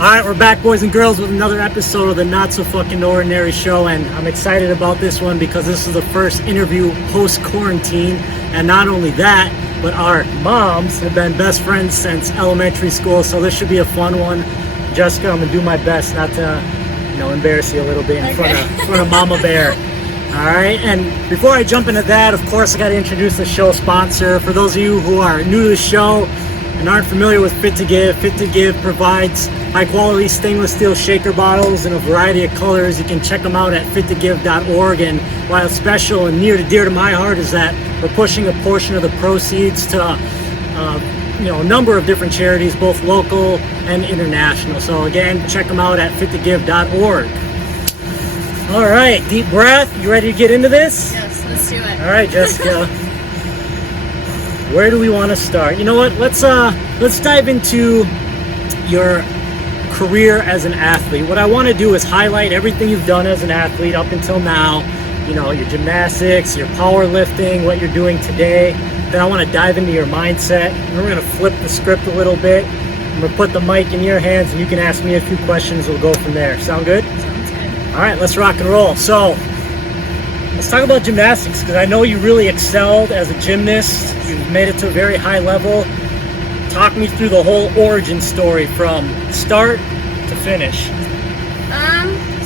Alright, we're back, boys and girls, with another episode of the Not So Fucking Ordinary Show, and I'm excited about this one because this is the first interview post-quarantine, and not only that, but our moms have been best friends since elementary school, so this should be a fun one. Jessica, I'm going to do my best not to, embarrass you a little bit in front of Mama Bear. Alright, and before I jump into that, of course, I got to introduce the show sponsor. For those of you who are new to the show and aren't familiar with Fit to Give provides high-quality stainless steel shaker bottles in a variety of colors. You can check them out at fittogive.org. And while special and near to dear to my heart is that we're pushing a portion of the proceeds to a number of different charities, both local and international. So again, check them out at fittogive.org. All right, deep breath. You ready to get into this? Yes, let's do it. All right, Jessica. Where do we want to start? You know what? Let's dive into your career as an athlete. What I want to do is highlight everything you've done as an athlete up until now. Your gymnastics, your powerlifting, what you're doing today. Then I want to dive into your mindset. And we're going to flip the script a little bit. I'm going to put the mic in your hands and you can ask me a few questions. We'll go from there. Sound good? Sounds good. All right, let's rock and roll. So let's talk about gymnastics, because I know you really excelled as a gymnast. You've made it to a very high level. Talk me through the whole origin story from start to finish.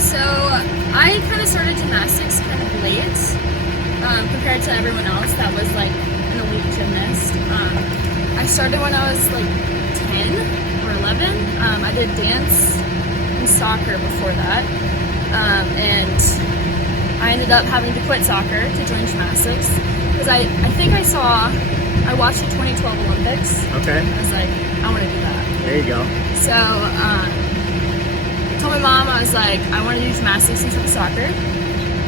So I kind of started gymnastics kind of late compared to everyone else that was like an elite gymnast. I started when I was like 10 or 11. I did dance and soccer before that. And I ended up having to quit soccer to join gymnastics because I watched the 2012 Olympics. Okay. I was like, I want to do that. There you go. So I told my mom, I was like, I want to do gymnastics instead of soccer.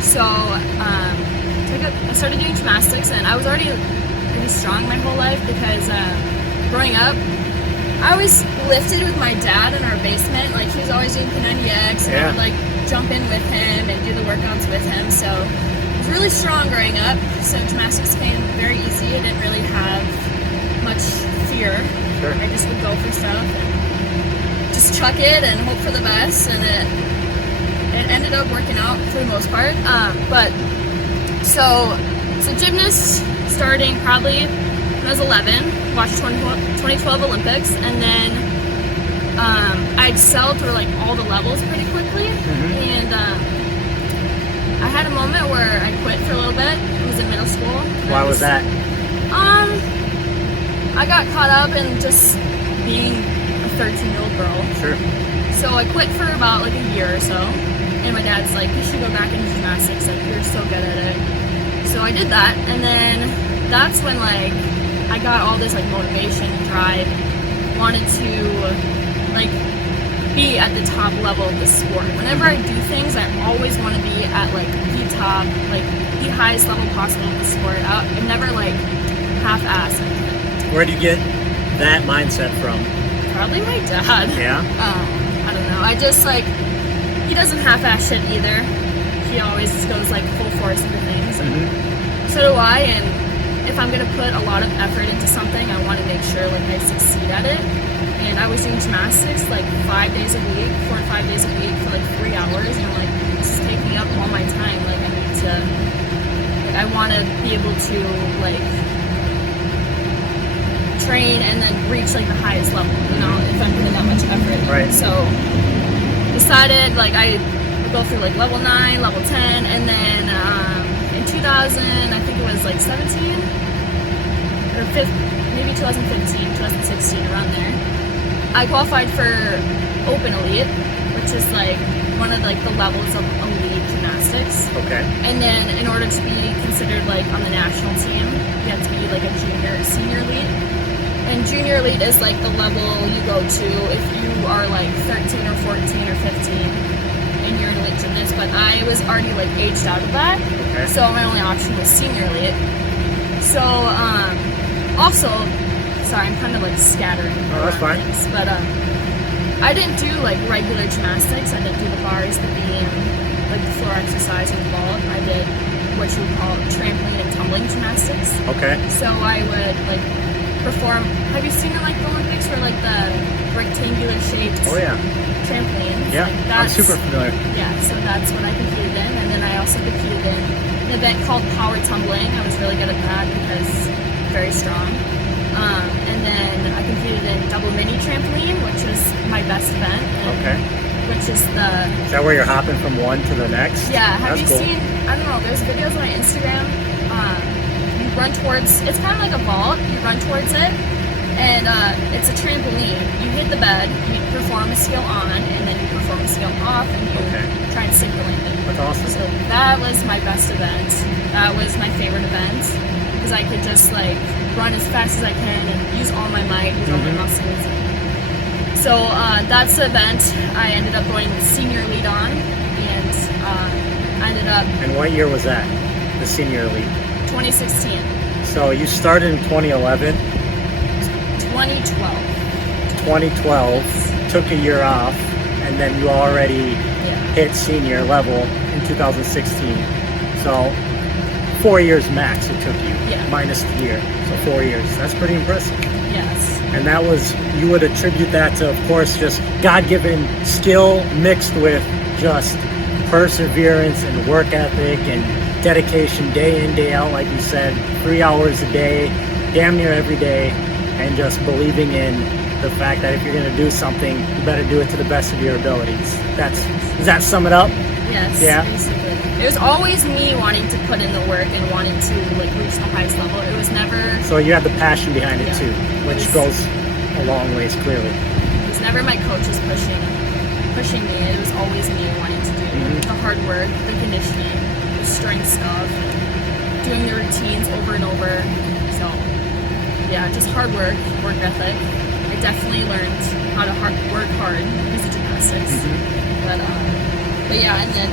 So I started doing gymnastics, and I was already pretty strong my whole life because growing up, I always lifted with my dad in our basement. Like, he was always doing P90X, and I would like jump in with him and do the workouts with him. So I was really strong growing up. So gymnastics came very easy. I didn't really have much fear. Sure. I just would go for stuff and just chuck it and hope for the best, and it ended up working out for the most part. But so gymnast starting probably when I was 11, watched 2012 Olympics, and then I excelled through like all the levels pretty quickly. And I had a moment where I quit for a little bit. It was in middle school. Why was that? I got caught up in just being a 13-year-old girl. Sure. So I quit for about like a year or so, and my dad's like, you should go back into gymnastics, like you're so good at it. So I did that, and then that's when like I got all this like motivation and drive, wanted to like be at the top level of the sport. Whenever I do things, I always want to be at like the top, like the highest level possible of the sport. I'm never like half-assed anything. Where do you get that mindset from? Probably my dad. Yeah? I don't know. I just like, he doesn't half-ass shit either. He always goes like full force into things. So do I, and if I'm gonna put a lot of effort into something, I want to make sure like I succeed at it. And I was doing gymnastics like 5 days a week, 4 to 5 days a week for like 3 hours, and I'm like, this is taking up all my time. Like I need to, like I want to be able to like train and then reach like the highest level, if I'm putting that much effort in. Right. So decided like I would go through like level 9, level 10, and then in 2000, I think it was like 17 or 15, maybe 2015, 2016, around there, I qualified for Open Elite, which is like one of like the levels of elite gymnastics. Okay. And then in order to be considered like on the national team, you have to be like a senior elite. And junior elite is like the level you go to if you are like 13 or 14 or 15 and you're an elite gymnast. But I was already like aged out of that. Okay. So my only option was senior elite. So also, sorry, I'm kind of like scattering. Oh, that's fine. Things, but I didn't do like regular gymnastics. I didn't do the bars, the beam, like the floor exercise or the ball. I did what you would call trampoline and tumbling gymnastics. Okay. So I would like perform. Have you seen it like the Olympics where like the rectangular shaped Oh yeah. trampolines? Yeah. Like, I'm super familiar. Yeah, so that's what I competed in, and then I also competed in an event called power tumbling. I was really good at that because very strong. And then I competed in double mini trampoline, which was my best event. Okay. Which is Is that where you're hopping from one to the next? Yeah. Have That's you cool. seen? I don't know. There's videos on my Instagram. You run towards. It's kind of like a vault. You run towards it, and it's a trampoline. You hit the bed. You perform a skill on, and then you perform a skill off, and you try and sync the landing. That's awesome. So that was my best event. That was my favorite event because I could just like run as fast as I can and use all my might, use all my muscles. So that's the event I ended up going senior elite on, and I ended up. And what year was that? The senior elite. 2016. So you started in 2011. 2012. 2012. Took a year off, and then you already hit senior level in 2016. So 4 years max it took you, minus the year. So 4 years. That's pretty impressive. Yes. And that was, you would attribute that to, of course, just God-given skill mixed with just perseverance and work ethic and dedication day in, day out, like you said, 3 hours a day, damn near every day, and just believing in the fact that if you're going to do something, you better do it to the best of your abilities. Does that sum it up? Yes. Yeah. Basically. It was always me wanting to put in the work and wanting to like reach the highest level. It was never. So you had the passion behind it too, which goes a long ways, clearly. It was never my coaches pushing me. It was always me wanting to do the hard work, the conditioning, the strength stuff, doing the routines over and over. So yeah, just hard work ethic. I definitely learned how to work hard because of gymnastics. But yeah, and then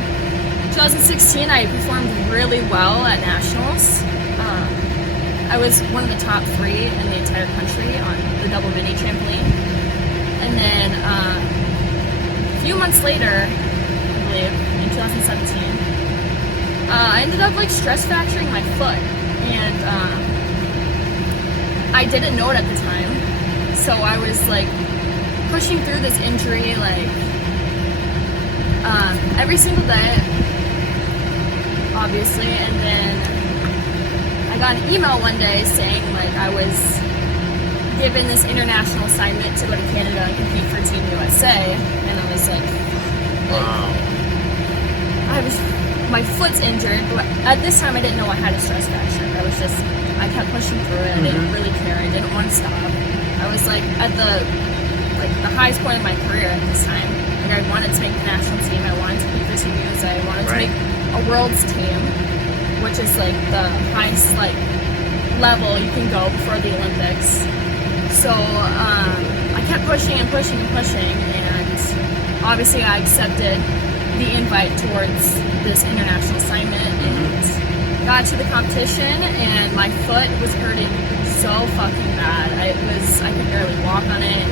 2016 I performed really well at nationals. I was one of the top 3 in the entire country on the double mini trampoline. And then a few months later, I believe, in 2017, I ended up like stress fracturing my foot, and I didn't know it at the time. So I was like pushing through this injury like every single day, obviously, and then I got an email one day saying like I was given this international assignment to go to Canada and compete for Team USA, and I was like, Wow. my foot's injured, but at this time I didn't know I had a stress fracture. I kept pushing through it. I didn't really care. I didn't want to stop. I was like at the highest point of my career at this time. Like I wanted to make the national team. I wanted to compete for Team USA. I wanted to make a world's team, which is like the highest like level you can go before the Olympics. So I kept pushing and pushing and pushing, and obviously I accepted the invite towards this international assignment and got to the competition, and my foot was hurting so fucking bad. I could barely walk on it,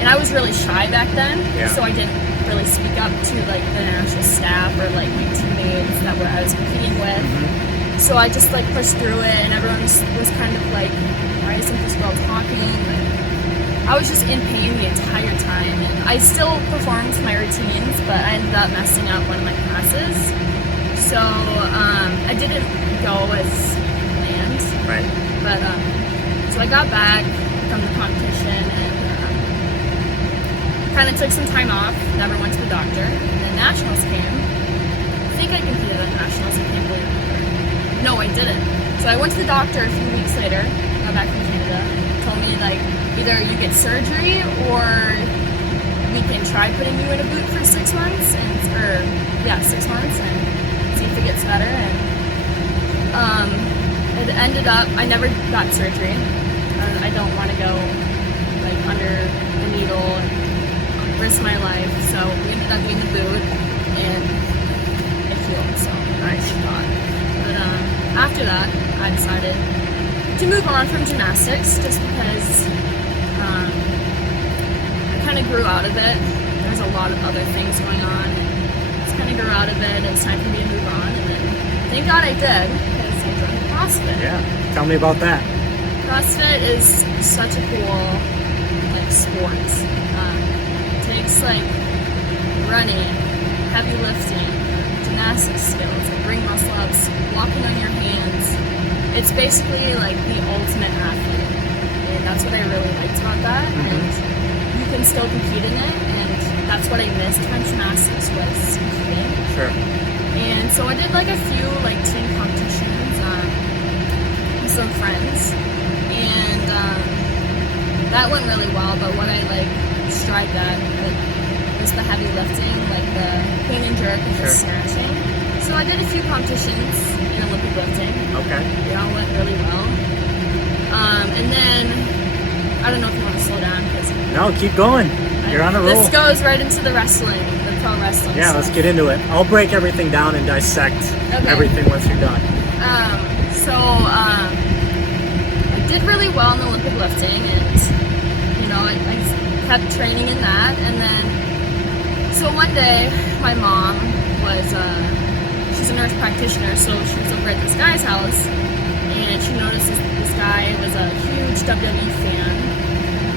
and I was really shy back then, so I didn't really speak up to like the national staff or like my teammates that I was competing with. So I just like pushed through it, and everyone was kind of like, why isn't this girl talking? I was just in pain the entire time, and I still performed my routines, but I ended up messing up one of my classes. So I didn't go as planned. Right. But so I got back from the competition and kind of took some time off. Never went to the doctor. And then nationals came. I think I competed at nationals. I can't believe it. No, I didn't. So I went to the doctor a few weeks later. Got back from Canada. Told me like either you get surgery or we can try putting you in a boot for 6 months, 6 months, and see if it gets better. And it ended up I never got surgery. I don't want to go like under the needle and risk my life. So we ended up doing the boot, and it healed. So Nice. But after that, I decided to move on from gymnastics just because I kind of grew out of it. There's a lot of other things going on. Just kind of grew out of it. It was time for me to move on, and then thank God I did because I joined CrossFit. Yeah. Tell me about that. CrossFit is such a cool like sport. It takes like running, heavy lifting, gymnastics skills, like ring muscle ups, walking on your hands. It's basically like the ultimate athlete, and that's what I really liked about that. And you can still compete in it, and that's what I missed from gymnastics was competing. Sure. And so I did like a few like team competitions with some friends, and that went really well. But what I like strived at was the heavy lifting, like the clean and jerk and the snatching. So I did a few competitions in Olympic lifting. Okay. They all went really well. And then I don't know if you want to slow down because No, keep going. You're on a roll. this goes right into the wrestling, the pro wrestling. Yeah, let's stuff. get into it. I'll break everything down and dissect everything once you're done. I did really well in Olympic lifting, and I kept training in that. And then, so one day, my mom was she's a nurse practitioner, so she was over at this guy's house, and she noticed this guy was a huge WWE fan,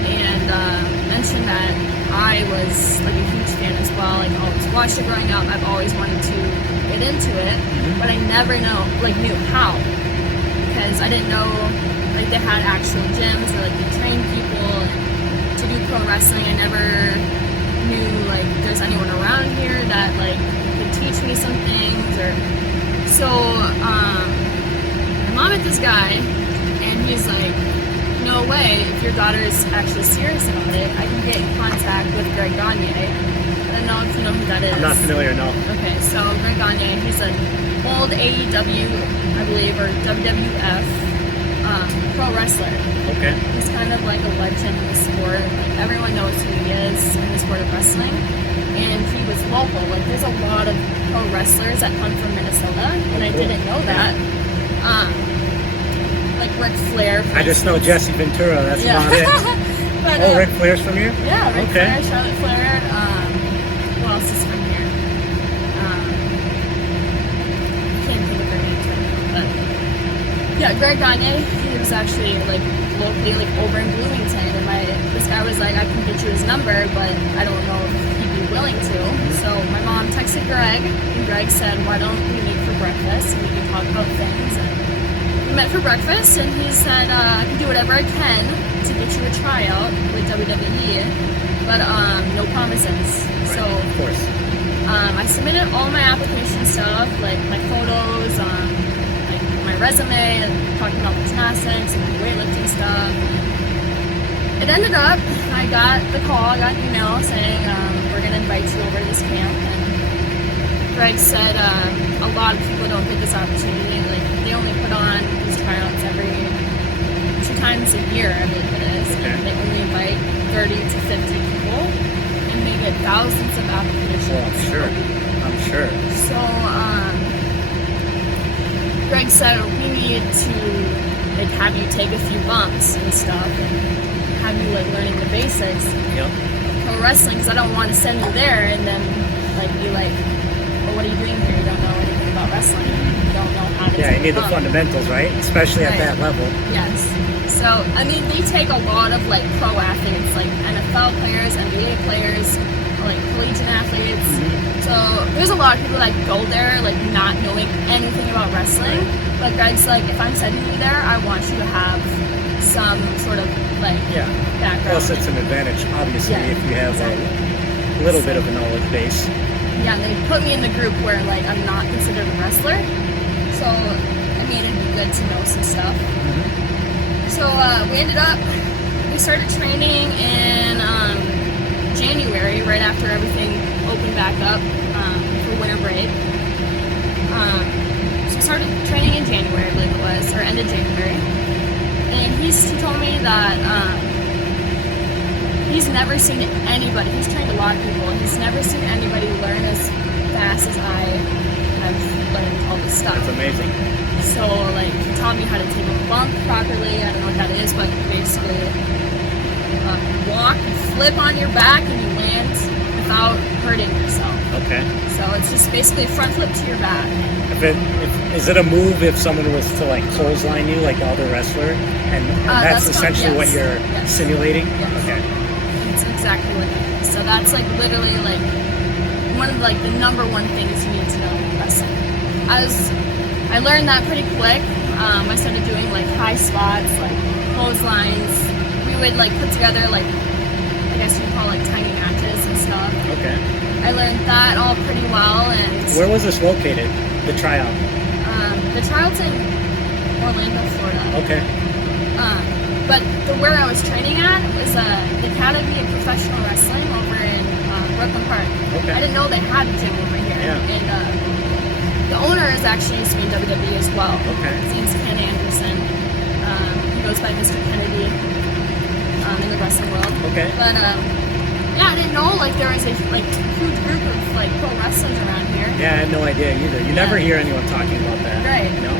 and mentioned that I was like a huge fan as well. Like, I always watched it growing up. I've always wanted to get into it, but I never knew how, because I didn't know like they had actual gyms or like they trained people to do pro wrestling. I never knew like there's anyone around here that like could teach me some things. Or so my mom met this guy, and he's like, no way, if your daughter is actually serious about it, I can get in contact with Greg Gagne. I don't know if you know who that is. I'm not familiar, no. Okay, so Greg Gagne, he's an old AEW, I believe, or WWF pro wrestler. Okay. He's kind of like a legend in the sport. Like, everyone knows who he is in the sport of wrestling. And he was local. Like, there's a lot of pro wrestlers that come from Minnesota, and I didn't know that. Like Ric Flair. I just know Jesse Ventura. That's about it. But, Ric Flair's from here? Yeah, Ric Okay. Flair, Charlotte Flair. Who else is from here? I can't think of their names right now. But yeah, Greg Gagne. He was actually like locally, like over in Bloomington, and this guy was like, I can get you his number, but I don't know if he'd be willing to. So my mom texted Greg, and Greg said, why don't we meet for breakfast and we can talk about things. And we met for breakfast, and he said, I can do whatever I can to get you a tryout with WWE, but no promises. Right. So Of course. I submitted all my application stuff, like my photos, like my resume, and talking about gymnastics and weightlifting stuff. It ended up, I got the call, I got an email saying, we're going to invite you over to this camp. And Greg said a lot of people don't get this opportunity. Like, they only put on these tryouts every 2 times a year, I believe it is. Okay. And they only invite 30 to 50 people, and they get thousands of applications. I'm sure. So, Greg said we need to like have you take a few bumps and stuff, and have you like learning the basics Yep. of pro wrestling, because I don't want to send you there and then like be like, well, what are you doing here? You don't know anything about wrestling. You don't know how to Yeah, take you need a the bump. fundamentals, right? Especially at Right. that level. Yes. So, I mean, they take a lot of like pro athletes, like NFL players, NBA players, like collegiate athletes. So there's a lot of people that go there like not knowing anything about wrestling. But Greg's like, if I'm sending you there, I want you to have some sort of like Yeah. background. Plus, it's an advantage, obviously, Yeah, if you have exactly. a little bit of a knowledge base. Yeah, they put me in the group where like I'm not considered a wrestler. So I mean, it'd be good to know some stuff. So we started training in January, right after everything opened back up for winter break. So we started training in January, I believe it was, or end of January. And he told me that he's never seen anybody, he's trained a lot of people, and he's never seen anybody learn as fast as I have learned all this stuff. That's amazing. So, like, he taught me how to take a bump properly. I don't know what that is, but basically, walk, flip on your back, and you land without hurting yourself. Okay. So it's just basically front flip to your back. Is it a move if someone was to like clothesline you like the other wrestler, and that's essentially what you're simulating? Yes. Okay. It's exactly what it is. So that's like literally like one of like the number one things you need to know in wrestling. I learned that pretty quick. I started doing like high spots, like clotheslines. We would like put together like, I guess you'd call like tiny matches and stuff. Okay. I learned that all pretty well. And where was this located? The tryout? The tryout's in Orlando, Florida. Okay. But where I was training at was the Academy of Professional Wrestling over in Brooklyn Park. Okay. I didn't know they had a gym over here. Yeah. And the owner is actually used to be in WWE as well. Okay. His name's Ken Anderson. He goes by Mr. Kennedy in the wrestling world. Okay. But yeah, I didn't know like there was a like huge group of like pro wrestlers around here. Yeah, I had no idea either. You never hear anyone talking about that. Right. No.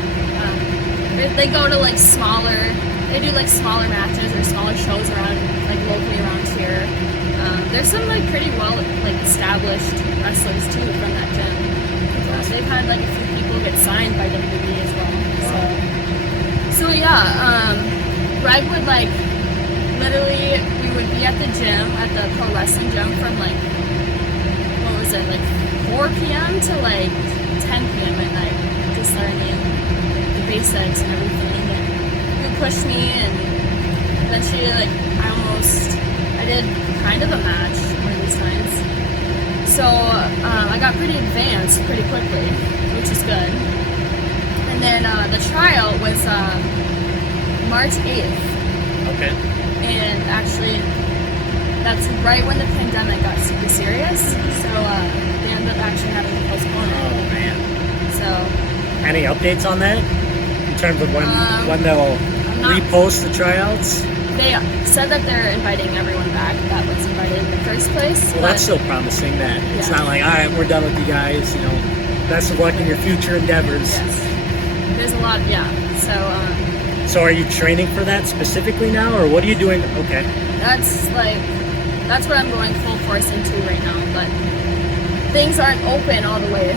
They go to like smaller. They do like smaller matches or smaller shows around like locally around here. There's some like pretty well like established wrestlers too from that gym. They've had like a few people get signed by WWE as well. So yeah, Greg would like literally we would be at the gym at the pro wrestling gym from like what was it like 4 p.m. to like 10 p.m. at night, just learning the basics and everything. And he would push me, and eventually like I did kind of a match one of these times. So I got pretty advanced pretty quickly, which is good. And then the tryout was March 8th. Okay. And actually, that's right when the pandemic got super serious. So they ended up actually having to postpone it. Oh man. So. Any updates on that? In terms of when they'll repost the tryouts? They said that they're inviting everyone back that was invited in the first place. Well, that's still promising that. It's not like, all right, we're done with you guys, you know, best of luck in your future endeavors. Yes. There's a lot, So are you training for that specifically now, or what are you doing? Okay. That's what I'm going full force into right now, but things aren't open all the way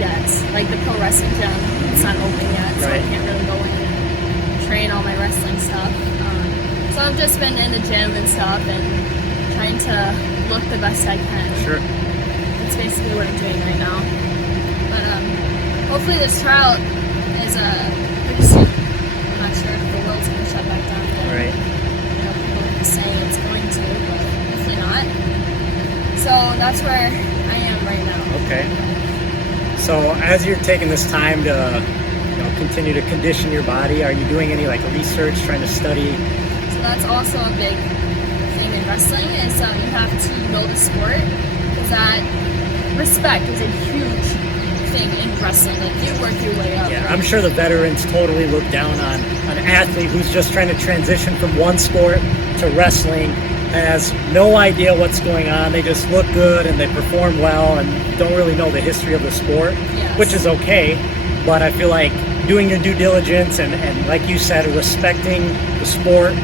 yet. Like the pro wrestling gym, it's not open yet, so I can't really go in and train all my wrestling stuff. So I've just been in the gym and stuff and trying to look the best I can. Sure. That's basically what I'm doing right now. But hopefully this tryout is pretty soon. I'm not sure if the world's going to shut back down yet. Right. You know, people are saying it's going to, but hopefully not. So that's where I am right now. Okay. So as you're taking this time to continue to condition your body, are you doing any like research, trying to study? That's also a big thing in wrestling is you have to know the sport, because that respect is a huge thing in wrestling. Like you work your way up. Yeah, right? I'm sure the veterans totally look down on an athlete who's just trying to transition from one sport to wrestling, has no idea what's going on. They just look good and they perform well and don't really know the history of the sport, which is okay. But I feel like doing your due diligence and like you said, respecting the sport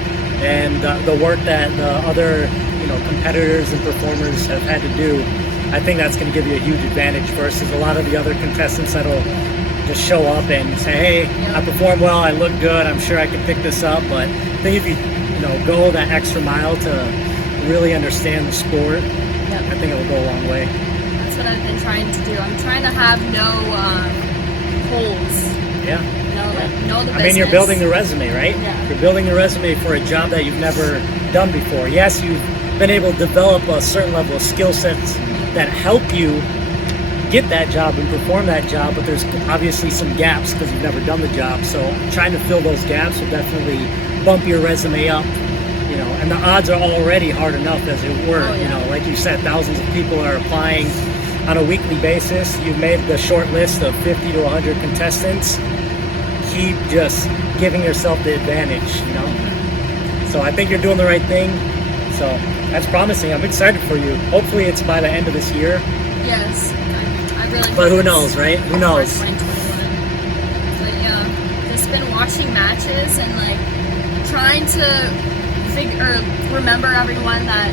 and the work that the other competitors and performers have had to do, I think that's going to give you a huge advantage versus a lot of the other contestants that'll just show up and say, hey, I performed well, I look good, I'm sure I can pick this up. But I think if you go that extra mile to really understand the sport, I think it'll go a long way. That's what I've been trying to do. I'm trying to have no holes. Yeah. Know the business. I mean, you're building the resume, right? Yeah. You're building the resume for a job that you've never done before. Yes, you've been able to develop a certain level of skill sets that help you get that job and perform that job, but there's obviously some gaps because you've never done the job. So trying to fill those gaps will definitely bump your resume up, and the odds are already hard enough as it were. Like you said, thousands of people are applying on a weekly basis. You've made the short list of 50 to 100 contestants. Keep just giving yourself the advantage, So I think you're doing the right thing. So that's promising. I'm excited for you. Hopefully it's by the end of this year. Yes, I really. But who knows, right? Who knows? 2021. But yeah, just been watching matches and like trying to remember everyone that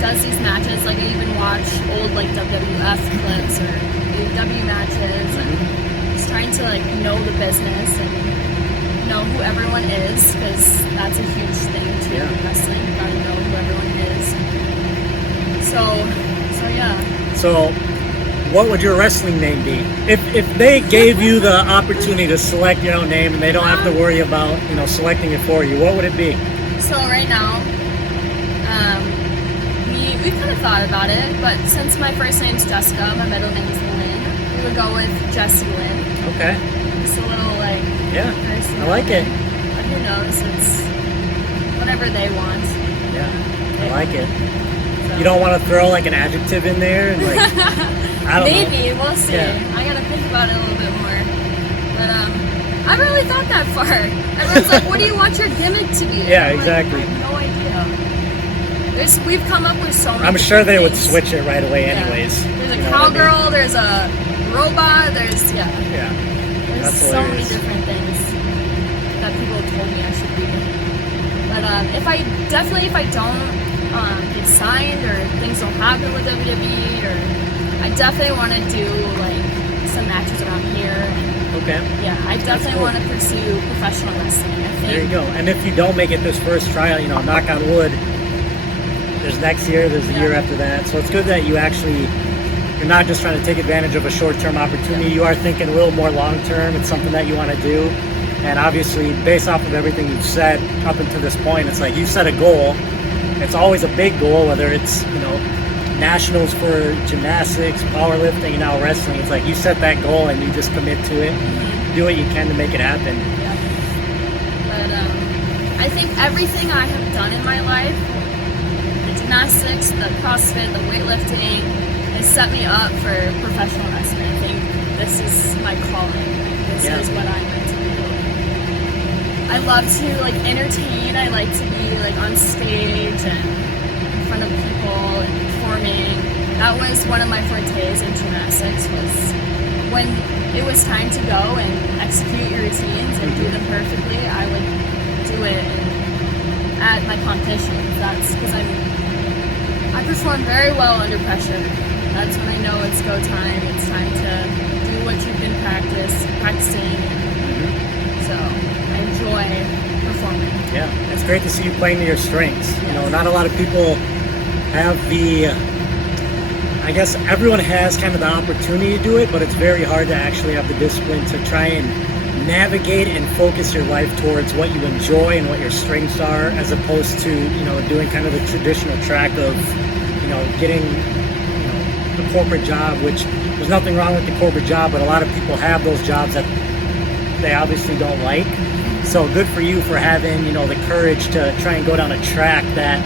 does these matches. Like I even watch old like WWF clips or AEW matches, and just trying to like know the business and know who everyone is, because that's a huge thing too in wrestling. You gotta know who everyone is. So yeah. So, what would your wrestling name be? If they gave you the opportunity to select your own name and they don't have to worry about, you know, selecting it for you, what would it be? So right now, we kind of thought about it, but since my first name's Jessica, my middle name's Lynn, we would go with Jessie Lynn. Okay. It's a little like I like it. But who knows? It's whatever they want. Yeah, I like it. So. You don't want to throw like an adjective in there and like I don't know. Maybe we'll see. Yeah. I gotta think about it a little bit more. But I haven't really thought that far. Everyone's like, "What do you want your gimmick to be?" Yeah, I'm exactly. Like, I have no idea. We've come up with so many. I'm sure they would things. switch it right away, anyways. There's a cowgirl. There's a robot. There's Yeah. There's That's so many hilarious. different things that people have told me I should be. But if I don't get signed or things don't happen with WWE, or I definitely want to do like some matches around here. Okay. Yeah, I definitely cool. want to pursue professional wrestling. I think. There you go. And if you don't make it this first trial, you know, knock on wood, there's next year, there's the year after that. So it's good that you're not just trying to take advantage of a short-term opportunity. You are thinking a little more long-term. It's something that you want to do. And obviously, based off of everything you've said up until this point, it's like you set a goal. It's always a big goal, whether it's, you know, nationals for gymnastics, powerlifting, now wrestling. It's like you set that goal and you just commit to it. Do what you can to make it happen. Yeah. But I think everything I have done in my life, the gymnastics, the CrossFit, the weightlifting, has set me up for professional wrestling. I think this is my calling. This is what I'm meant to do. I love to like entertain. I like to be like on stage and in front of people and performing. That was one of my fortes in gymnastics, was when it was time to go and execute your routines and do them perfectly, I would do it at my competitions. That's because I perform very well under pressure. That's when I know it's go time. It's time to do what you've been practicing. So I enjoy performing. Yeah, it's great to see you playing to your strengths. You know, not a lot of people have I guess everyone has kind of the opportunity to do it, but it's very hard to actually have the discipline to try and navigate and focus your life towards what you enjoy and what your strengths are, as opposed to, you know, doing kind of the traditional track of, you know, getting, you know, the corporate job, which there's nothing wrong with the corporate job, but a lot of people have those jobs that they obviously don't like. So good for you for having, you know, the courage to try and go down a track that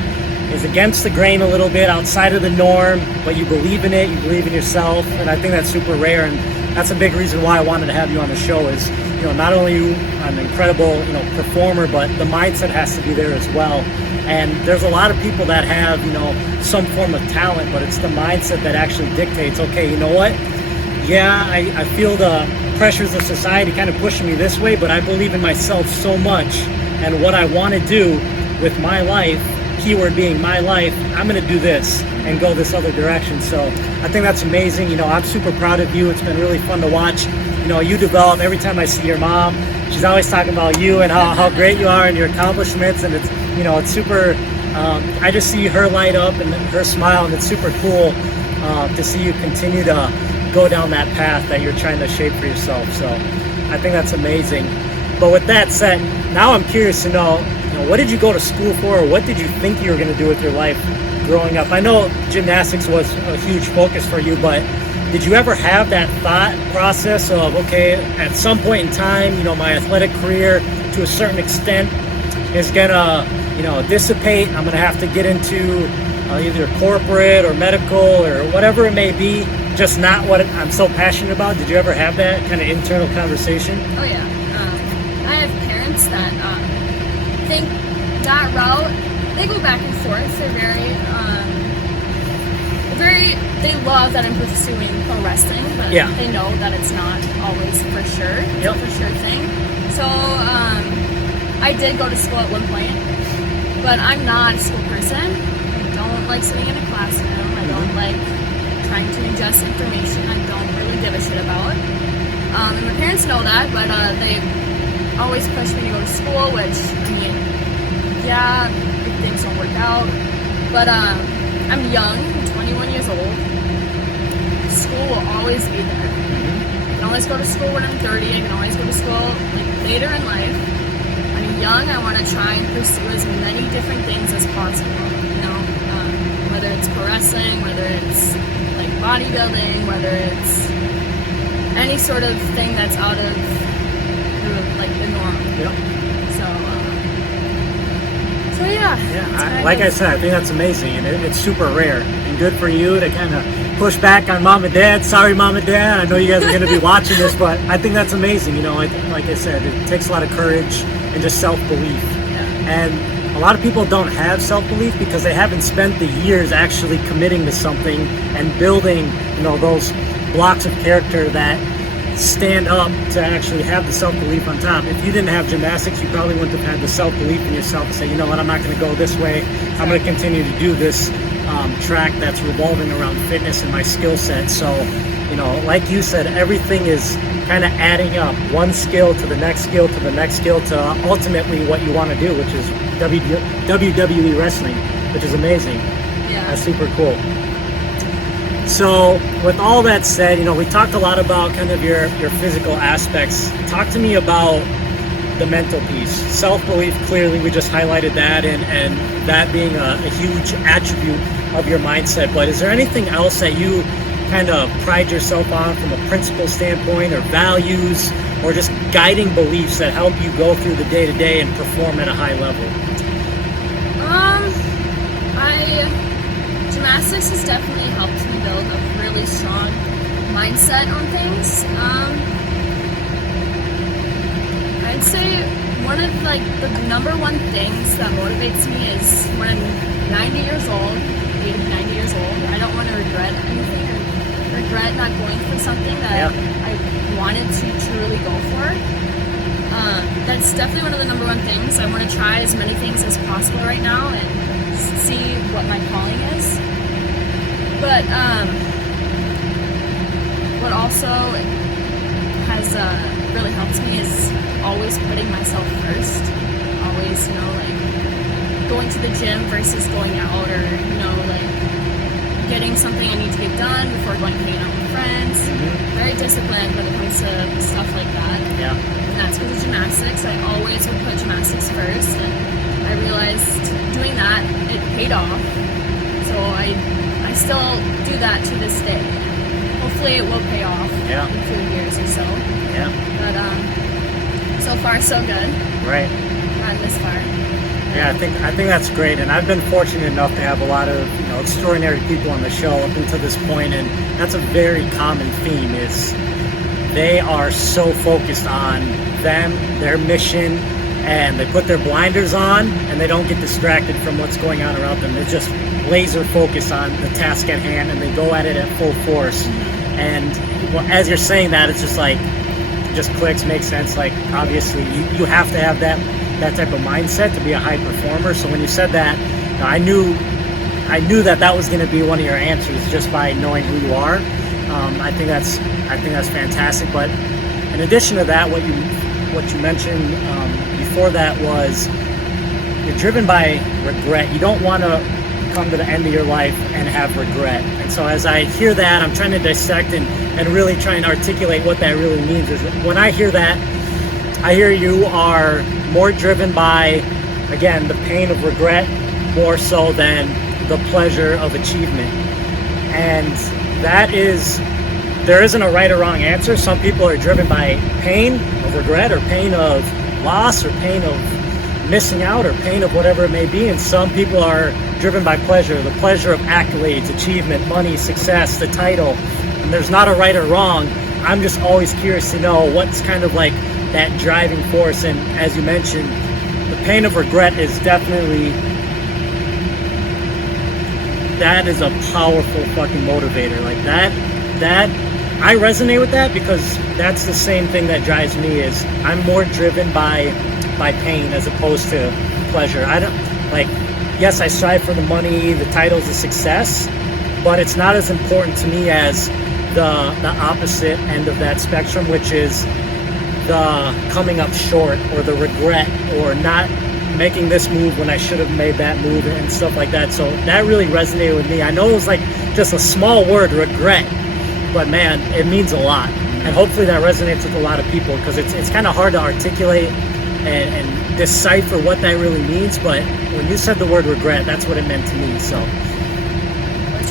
is against the grain a little bit, outside of the norm, but you believe in it, you believe in yourself, and I think that's super rare, and that's a big reason why I wanted to have you on the show. Is, you know, not only are you an incredible, you know, performer, but the mindset has to be there as well. And there's a lot of people that have, you know, some form of talent, but it's the mindset that actually dictates, okay, you know what? Yeah, I feel the pressures of society kind of pushing me this way, but I believe in myself so much and what I want to do with my life, keyword being my life, I'm going to do this and go this other direction. So I think that's amazing. You know, I'm super proud of you. It's been really fun to watch, you know, you develop. Every time I see your mom, she's always talking about you and how great you are and your accomplishments. And it's, you know, it's super, I just see her light up and her smile, and it's super cool to see you continue to go down that path that you're trying to shape for yourself. So I think that's amazing. But with that said, now I'm curious to know, what did you go to school for, or what did you think you were going to do with your life growing up? I know gymnastics was a huge focus for you, but did you ever have that thought process of, okay, at some point in time, you know, my athletic career to a certain extent is going to, you know, dissipate. I'm going to have to get into either corporate or medical or whatever it may be, just not what I'm so passionate about. Did you ever have that kind of internal conversation? Oh, yeah. I have parents that think that route, they go back and forth. They're they love that I'm pursuing pro wrestling, but they know that it's not always for sure. It's a for sure thing. So I did go to school at one point, but I'm not a school person. I don't like sitting in a classroom. I don't like trying to ingest information I don't really give a shit about. And my parents know that, but they always push me to go to school, which, I mean, yeah, if things don't work out. But I'm young, I'm 21 years old. School will always be there. I can always go to school when I'm 30. I can always go to school like later in life. I'm young. I want to try and pursue as many different things as possible. You know, whether it's pro wrestling, whether it's like bodybuilding, whether it's any sort of thing that's out of the norm. Yep. So yeah. Yeah, like I said, I think that's amazing, and it's super rare and good for you to kind of push back on mom and dad. Sorry, mom and dad. I know you guys are going to be watching this, but I think that's amazing. You know, like I said, it takes a lot of courage and just self-belief. Yeah. And a lot of people don't have self-belief because they haven't spent the years actually committing to something and building, you know, those blocks of character that stand up to actually have the self-belief on top. If you didn't have gymnastics, you probably wouldn't have had the self-belief in yourself to say, you know what, I'm not going to go this way. I'm going to continue to do this track that's revolving around fitness and my skill set. So, you know, like you said, everything is kind of adding up, one skill to the next skill to the next skill to ultimately what you want to do, which is WWE wrestling, which is amazing. Yeah. That's super cool. So with all that said, you know, we talked a lot about kind of your physical aspects. Talk to me about the mental piece. Self-belief, clearly, we just highlighted that, and that being a huge attribute of your mindset. But is there anything else that you kind of pride yourself on from a principle standpoint, or values, or just guiding beliefs that help you go through the day-to-day and perform at a high level? Gymnastics has definitely helped me build a really strong mindset on things. I'd say one of the number one things that motivates me is when I'm 90 years old, 80, 90 years old, I don't want to regret anything or regret not going for something that I wanted to truly go for. That's definitely one of the number one things. I want to try as many things as possible right now and see what my calling is. But what also has really helped me is always putting myself first. Always, you know, like going to the gym versus going out, or, you know, like getting something I need to get done before going hanging out with friends. Very disciplined when it comes to stuff like that. Yeah. And that's because of gymnastics. I always would put gymnastics first, and I realized doing that, it paid off. So I still do that to this day. Hopefully it will pay off in a few years or so. Yeah. But so far so good. Right. Not this far. Yeah, I think that's great, and I've been fortunate enough to have a lot of, you know, extraordinary people on the show up until this point, and that's a very common theme. Is they are so focused on them, their mission, and they put their blinders on, and they don't get distracted from what's going on around them. They're just laser focused on the task at hand, and they go at it at full force. And as you're saying that, it's just like, just clicks, makes sense. Like, obviously you have to have that type of mindset to be a high performer. So when you said that, I knew that was going to be one of your answers just by knowing who you are. I think that's fantastic. But in addition to that, what you mentioned before that was you're driven by regret. You don't want to come to the end of your life and have regret. And so as I hear that, I'm trying to dissect and really try and articulate what that really means. Is when I hear that, I hear you are more driven by, again, the pain of regret more so than the pleasure of achievement. And that is, there isn't a right or wrong answer. Some people are driven by pain of regret, or pain of loss, or pain of missing out, or pain of whatever it may be. And some people are driven by pleasure, the pleasure of accolades, achievement, money, success, the title. And there's not a right or wrong. I'm just always curious to know what's kind of like that driving force. And as you mentioned, the pain of regret is definitely, that is a powerful fucking motivator. Like that I resonate with that, because that's the same thing that drives me. Is I'm more driven by pain as opposed to pleasure. I don't like, yes, I strive for the money, the titles, the success, but it's not as important to me as the opposite end of that spectrum, which is the coming up short or the regret or not making this move when I should have made that move and stuff like that. So that really resonated with me. I know it was like just a small word, regret, but man, it means a lot. And hopefully that resonates with a lot of people, because it's kind of hard to articulate and decipher what that really means. But when you said the word regret, that's what it meant to me. So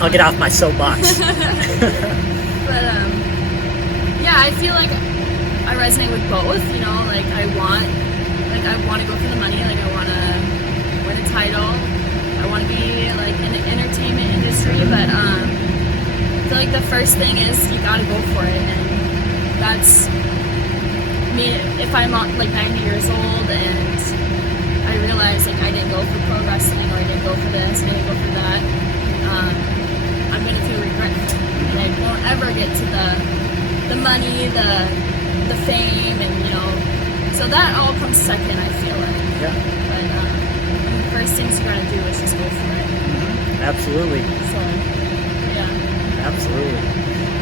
I'll get off my soapbox. But yeah, I feel like I resonate with both. You know, like I want to go for the money. Like I want to win a title. I want to be like in the entertainment industry. But I feel like the first thing is you got to go for it, and that's me. If I'm like 90 years old and I realize like I didn't go for pro wrestling, or I didn't go for this, I didn't go for that, I'm gonna feel regretful. And I won't ever get to the money, the fame, and you know, so that all comes second, I feel like. Yeah. But the first things you gotta do is just go for it. Absolutely. So yeah. Absolutely.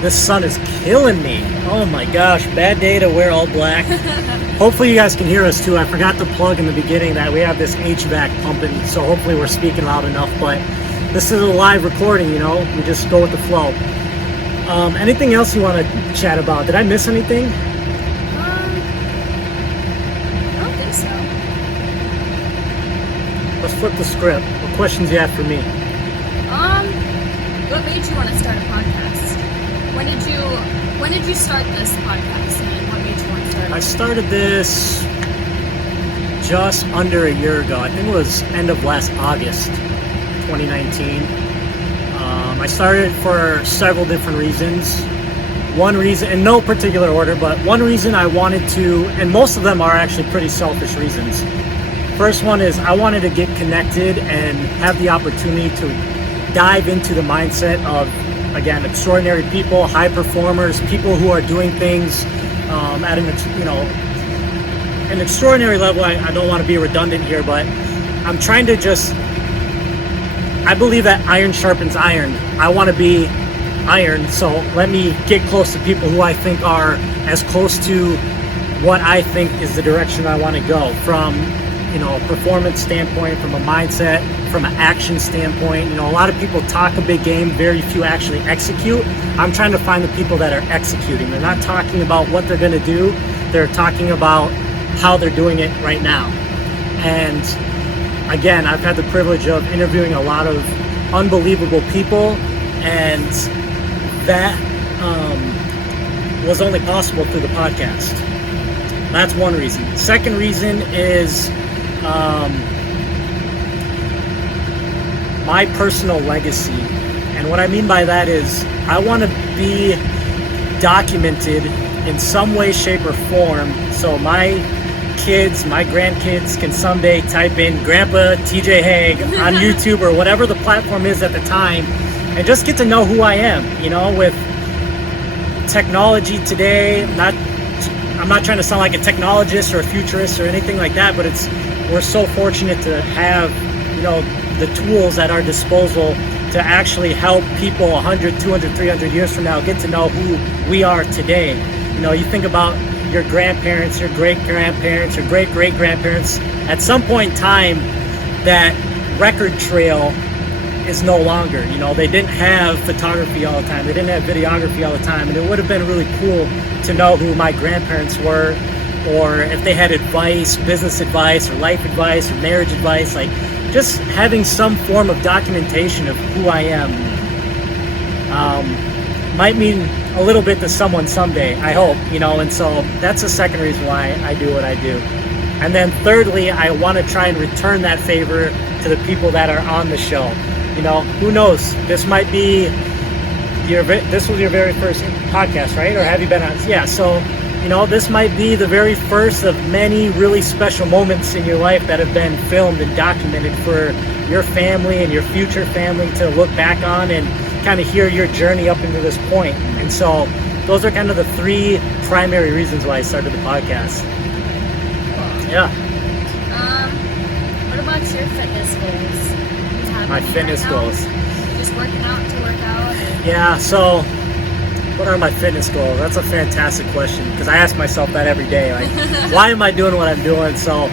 This sun is killing me. Oh my gosh, bad day to wear all black. Hopefully you guys can hear us too. I forgot to plug in the beginning that we have this HVAC pumping, so hopefully we're speaking loud enough, but this is a live recording, you know, we just go with the flow. Anything else you want to chat about? Did I miss anything? I don't think so. Let's flip the script. What questions do you have for me? What made you want to start a podcast? When did you start this podcast, and what made you want to start it? I started this just under a year ago. I think it was end of last August 2019. I started for several different reasons. One reason, in no particular order, but one reason I wanted to, and most of them are actually pretty selfish reasons. First one is I wanted to get connected and have the opportunity to dive into the mindset of, again, extraordinary people, high performers, people who are doing things at an extraordinary level. I don't want to be redundant here, but I'm trying to just, I believe that iron sharpens iron. I want to be iron, so let me get close to people who I think are as close to what I think is the direction I want to go, from a performance standpoint, from a mindset, from an action standpoint. A lot of people talk a big game, very few actually execute. I'm trying to find the people that are executing. They're not talking about what they're going to do, they're talking about how they're doing it right now. And again, I've had the privilege of interviewing a lot of unbelievable people, and that was only possible through the podcast. That's one reason. Second reason is my personal legacy. And what I mean by that is I want to be documented in some way, shape, or form, so my kids, my grandkids can someday type in Grandpa TJ Haag on YouTube or whatever the platform is at the time, and just get to know who I am. With technology today, I'm not trying to sound like a technologist or a futurist or anything like that, but we're so fortunate to have the tools at our disposal to actually help people 100, 200, 300 years from now get to know who we are today. You think about your grandparents, your great-grandparents, your great-great-grandparents. At some point in time, that record trail is no longer. They didn't have photography all the time. They didn't have videography all the time. And it would have been really cool to know who my grandparents were, or if they had advice, business advice, or life advice, or marriage advice. Like, just having some form of documentation of who I am might mean a little bit to someone someday, I hope, and so that's the second reason why I do what I do. And then thirdly, I want to try and return that favor to the people that are on the show. Who knows? This might be this was your very first podcast, right? Or have you been on? Yeah, so this might be the very first of many really special moments in your life that have been filmed and documented for your family and your future family to look back on and kind of hear your journey up into this point. And so those are kind of the three primary reasons why I started the podcast. Cool. Yeah. What about your fitness goals? My doing fitness right now? goals. Just working out to work out. Yeah, so what are my fitness goals? That's a fantastic question because I ask myself that every day. Like, why am I doing what I'm doing? So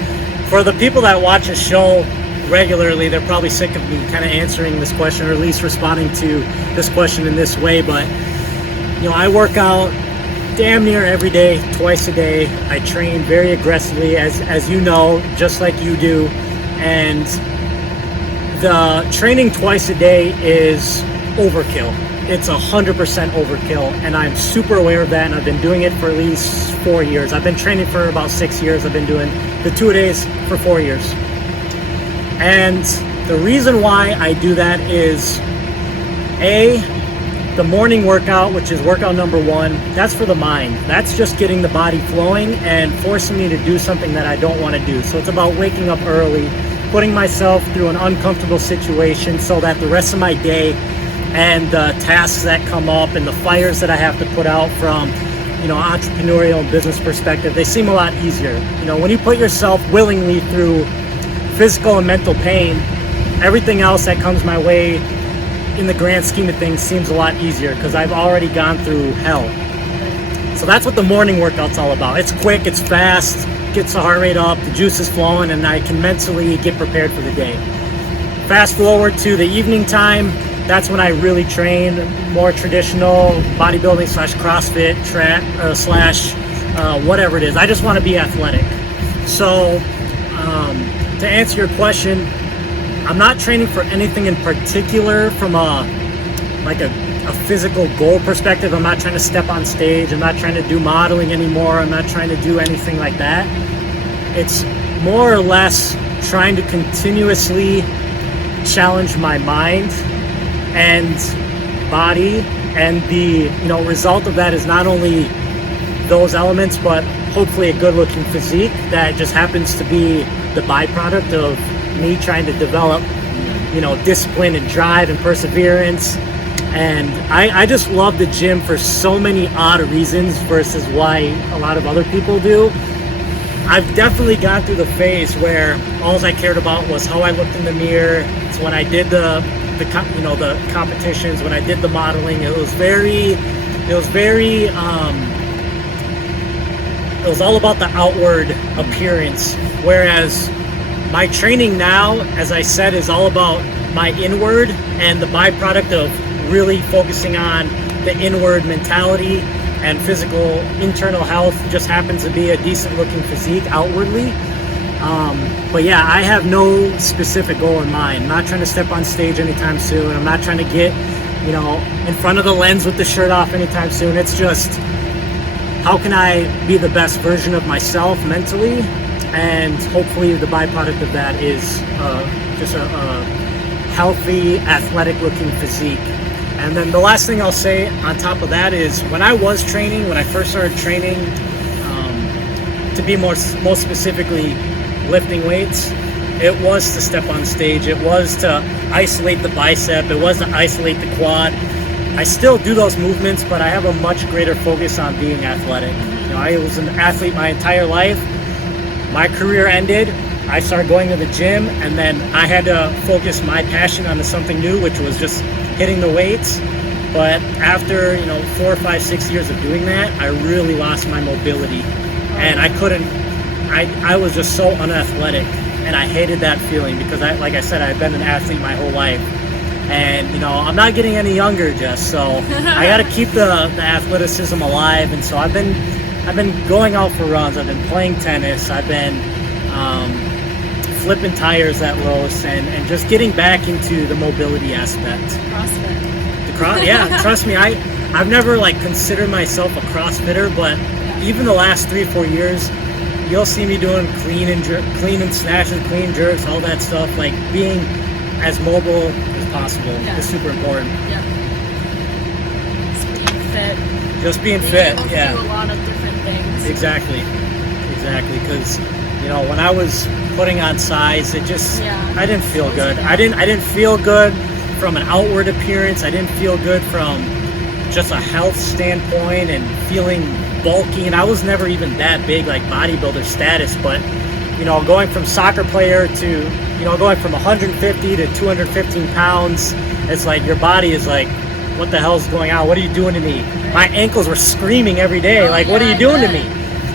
for the people that watch a show regularly, they're probably sick of me kind of answering this question, or at least responding to this question in this way. But, you know, I work out damn near every day, twice a day. I train very aggressively, as you know, just like you do. And the training twice a day is overkill. It's 100% overkill, and I'm super aware of that, and I've been doing it for at least 4 years. I've been training for about 6 years. I've been doing the 2-a-days for 4 years. And the reason why I do that is, the morning workout, which is workout number 1, that's for the mind. That's just getting the body flowing and forcing me to do something that I don't want to do. So it's about waking up early, putting myself through an uncomfortable situation so that the rest of my day and the tasks that come up and the fires that I have to put out from, you know, entrepreneurial and business perspective, they seem a lot easier. You know, when you put yourself willingly through physical and mental pain, everything else that comes my way in the grand scheme of things seems a lot easier because I've already gone through hell. So that's what the morning workout's all about. It's quick, it's fast, gets the heart rate up, the juice is flowing, and I can mentally get prepared for the day. Fast forward to the evening time, that's when I really train more traditional bodybuilding / CrossFit / whatever it is. I just want to be athletic. So to answer your question, I'm not training for anything in particular from a physical goal perspective. I'm not trying to step on stage. I'm not trying to do modeling anymore. I'm not trying to do anything like that. It's more or less trying to continuously challenge my mind and body, and the result of that is not only those elements, but hopefully a good looking physique that just happens to be the byproduct of me trying to develop discipline and drive and perseverance. And I just love the gym for so many odd reasons versus why a lot of other people do. I've definitely gone through the phase where all I cared about was how I looked in the mirror. It's when I did the competitions, when I did the modeling, it was all about the outward appearance. Whereas my training now, as I said, is all about my inward, and the byproduct of really focusing on the inward mentality and physical internal health just happens to be a decent looking physique outwardly. But yeah, I have no specific goal in mind. I'm not trying to step on stage anytime soon. I'm not trying to get, in front of the lens with the shirt off anytime soon. It's just, how can I be the best version of myself mentally? And hopefully the byproduct of that is just a healthy, athletic looking physique. And then the last thing I'll say on top of that is, when I first started training, to be most specifically lifting weights, it was to step on stage. It was to isolate the bicep. It was to isolate the quad. I still do those movements, but I have a much greater focus on being athletic. I was an athlete my entire life. My career ended. I started going to the gym, and then I had to focus my passion onto something new, which was just hitting the weights. But after 4, 5, 6 years of doing that, I really lost my mobility, and I was just so unathletic, and I hated that feeling because like I said, I've been an athlete my whole life, and I'm not getting any younger, Jess, so I got to keep the athleticism alive. And so I've been going out for runs. I've been playing tennis. I've been flipping tires at Lowe's, and just getting back into the mobility aspect. CrossFit. Yeah, trust me, I've never considered myself a CrossFitter, but even the last 3 or 4 years, you'll see me doing clean and snatches, clean jerks, all that stuff. Being as mobile as possible is super important. Yeah. Just being fit. Able to do a lot of different things. Exactly. Because when I was putting on size, it just I didn't feel good. I didn't feel good from an outward appearance. I didn't feel good from just a health standpoint and feeling bulky. And I was never even that big, like bodybuilder status, but you know, going from soccer player to, you know, going from 150 to 215 pounds, it's like your body is like, what the hell's going on? What are you doing to me? My ankles were screaming every day. Like, what are you doing to me?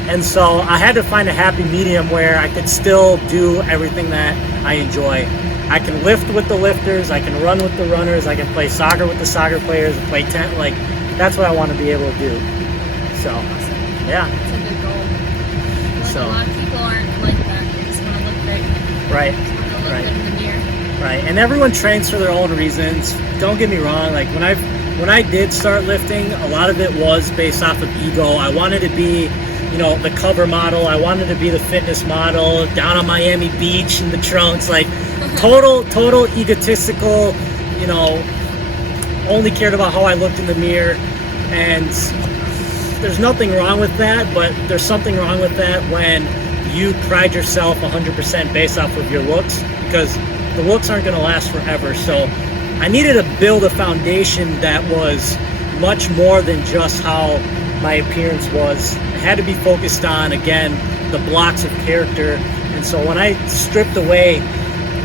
And so I had to find a happy medium where I could still do everything that I enjoy. I can lift with the lifters, I can run with the runners, I can play soccer with the soccer players, play tennis. Like, that's what I want to be able to do. So, yeah. It's a good goal. Like, So, a lot of people aren't like that. They just want to look great. Right. Just want to look Right. good in the mirror. Right, and everyone trains for their own reasons. Don't get me wrong. Like when I did start lifting, a lot of it was based off of ego. I wanted to be, you know, the cover model. I wanted to be the fitness model down on Miami Beach in the trunks. Like total egotistical. You know, only cared about how I looked in the mirror. And there's nothing wrong with that, but there's something wrong with that when you pride yourself 100% based off of your looks, because the looks aren't going to last forever. So I needed to build a foundation that was much more than just how my appearance was. It had to be focused on, again, the blocks of character. And so when I stripped away,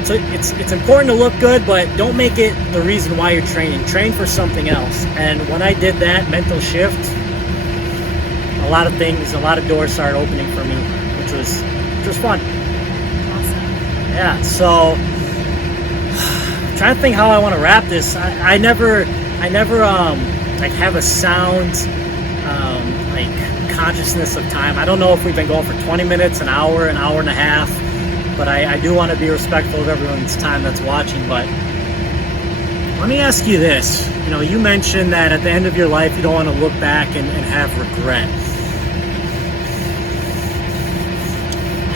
it's important to look good, but don't make it the reason why you're training. Train for something else. And when I did that mental shift, a lot of doors started opening for me, which was fun. Awesome. Yeah, so trying to think how I want to wrap this. I never like have a sound like consciousness of time. I don't know if we've been going for 20 minutes, an hour and a half, but I do want to be respectful of everyone's time that's watching. But let me ask you this. You know, you mentioned that at the end of your life you don't want to look back and have regret.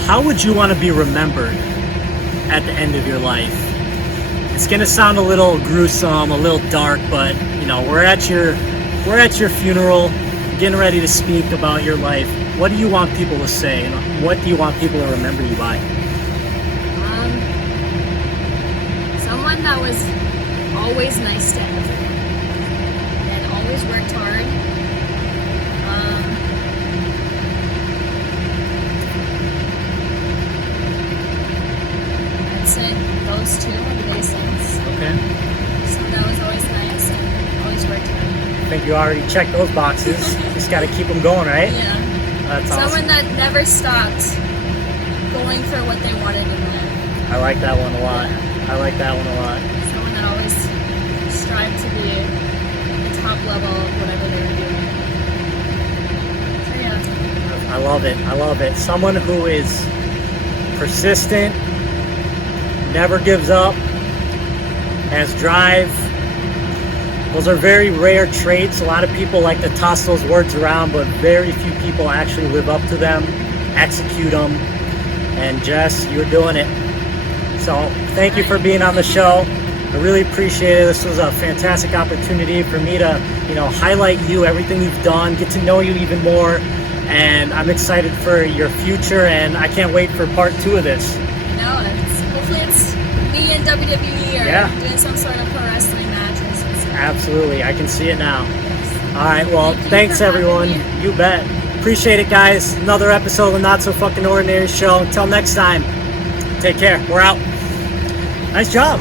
How would you want to be remembered at the end of your life? It's gonna sound a little gruesome, a little dark, but you know, we're at your funeral, getting ready to speak about your life. What do you want people to say? And what do you want people to remember you by? Someone that was always nice to everyone and always worked hard. I'd say those two are the biggest things. Okay. Someone that was always nice and always worked hard. I think you already checked those boxes. Just got to keep them going, right? Yeah. That's awesome. Someone that never stopped going for what they wanted in life. I like that one a lot. Yeah. I like that one a lot. Someone that always strived to be the top level of whatever they were doing. So yeah. I love it. I love it. Someone who is persistent, never gives up, has drive. Those are very rare traits. A lot of people like to toss those words around, but very few people actually live up to them, execute them. And Jess, you're doing it. So thank you for being on the show. I really appreciate it. This was a fantastic opportunity for me to, you know, highlight you, everything you've done, get to know you even more. And I'm excited for your future, and I can't wait for part 2 of this. No, hopefully it's me and WWE or doing some sort of pro wrestling match. Absolutely, I can see it now. Yes. All right, well, thanks everyone. You bet. Appreciate it, guys. Another episode of the Not So Fucking Ordinary Show. Until next time, take care. We're out. Nice job.